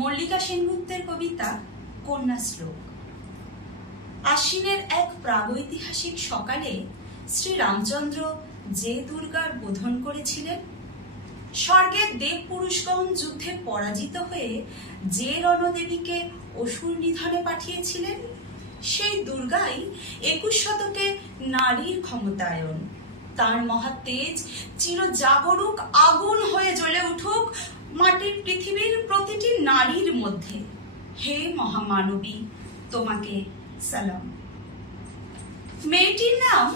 মল্লিকা সেনগুপ্তের কবিতা কন্যা শ্লোক। আশ্বিনের এক প্রাগৈতিহাসিক সকালে শ্রী রামচন্দ্র যে দুর্গার বোধন করেছিলেন, স্বর্গের দেব পুরুষগণ যুদ্ধে পরাজিত হয়ে যে রণদেবীকে অসুর নিধনে পাঠিয়েছিলেন, সেই দুর্গাই একুশ শতকে নারীর ক্ষমতায়ন। তার মহাতেজ চির জাগরুক আগুন হয়ে জ্বলে উঠুক মাটির প্রতিটি নারীর মধ্যে। হে মহামানবী, তোমাকে সালাম। মেয়েটির নাম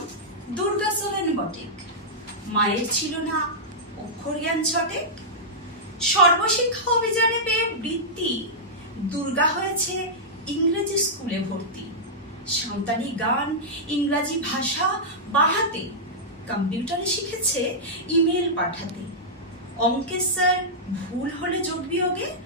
দুর্গা সোরেন বটেক। মায়ের ছিল না অক্ষরজ্ঞান ছটেক। সর্বশিক্ষা অভিযানে পেয়ে বৃত্তি। দুর্গা হয়েছে ইংরেজি স্কুলে ভর্তি। সাঁওতালি গান, ইংরাজি ভাষা বাড়াতে কম্পিউটারে শিখেছে ইমেল পাঠাতে। অঙ্কের স্যার ভুল হলে যোগ বিয়োগে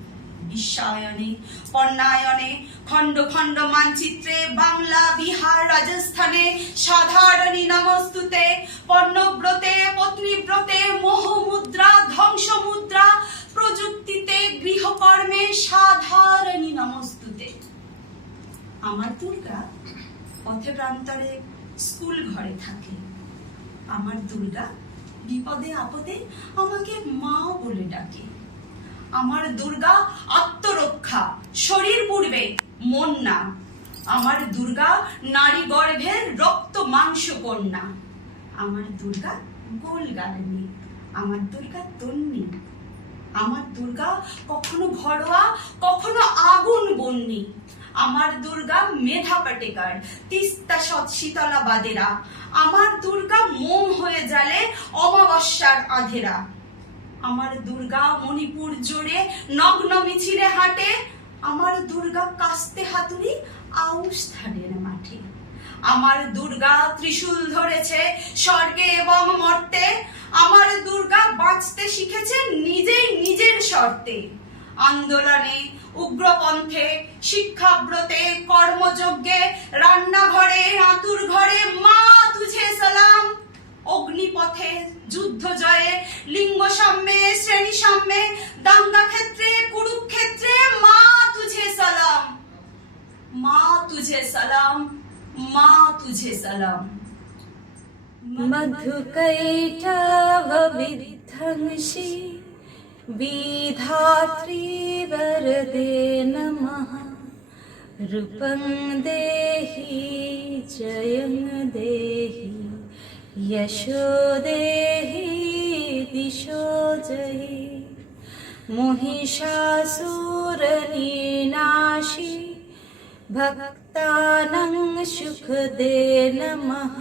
বিশ্বায়নে পণ্যায়নে খণ্ড খণ্ড মানচিত্রে, বাংলা, বিহার, রাজস্থানে, সাধারণী নমস্তুতে, পণ্যব্রতে, পত্নীব্রতে, মোহমুদ্রা, ধ্বংসমুদ্রা, প্রযুক্তিতে, গৃহকর্মে, সাধারণী নমস্তুতে। আমার দুর্গা পথে প্রান্তরে স্কুল ঘরে থাকে। আমার দুর্গা বিপদে আপদে আমাকে মা বলে ডাকে। আমার দুর্গা আত্মরক্ষা। শরীর পূর্বে, মন না। আমার দুর্গা নারী গর্ভের রক্ত মাংস কন্যা। আমার দুর্গা গোল গালেনি। আমার দুর্গা তন্নি। আমার দুর্গা কখনো ঘরোয়া, কখনো আগুন বন্যি আমার দুর্গা মেধা পাটেকার, তিস্তা সৎ শীতলা বাদেরা আমার দুর্গা মোম হয়ে জালে অমাবস্যার আধেরা। আমার দুর্গা মণিপুর জোরে নগ্ন মিছিলে হাঁটে। আমার দুর্গা কাস্তে হাতুড়ি আউশ মাঠে। আমার দুর্গা ত্রিশূল ধরেছে স্বর্গে এবং মর্তে। আমার দুর্গা বাঁচতে শিখেছে নিজেই নিজের শর্তে। আন্দোলনে উগ্রপন্থে, শিক্ষাব্রতে, কর্মযজ্ঞে, রান্নাঘরে আতুর ঘরে মা मधुकैटवविध्वंसि विधात्री वरदे नमः रूपं देहि जयं देहि यशो देहि दिशो जहि। महिषासुरनीनाशि भक्तानां सुखदे नमः।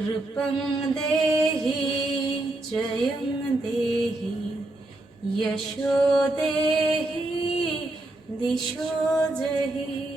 रूपं देहि जयं देहि। यशो देहि दिशो जहि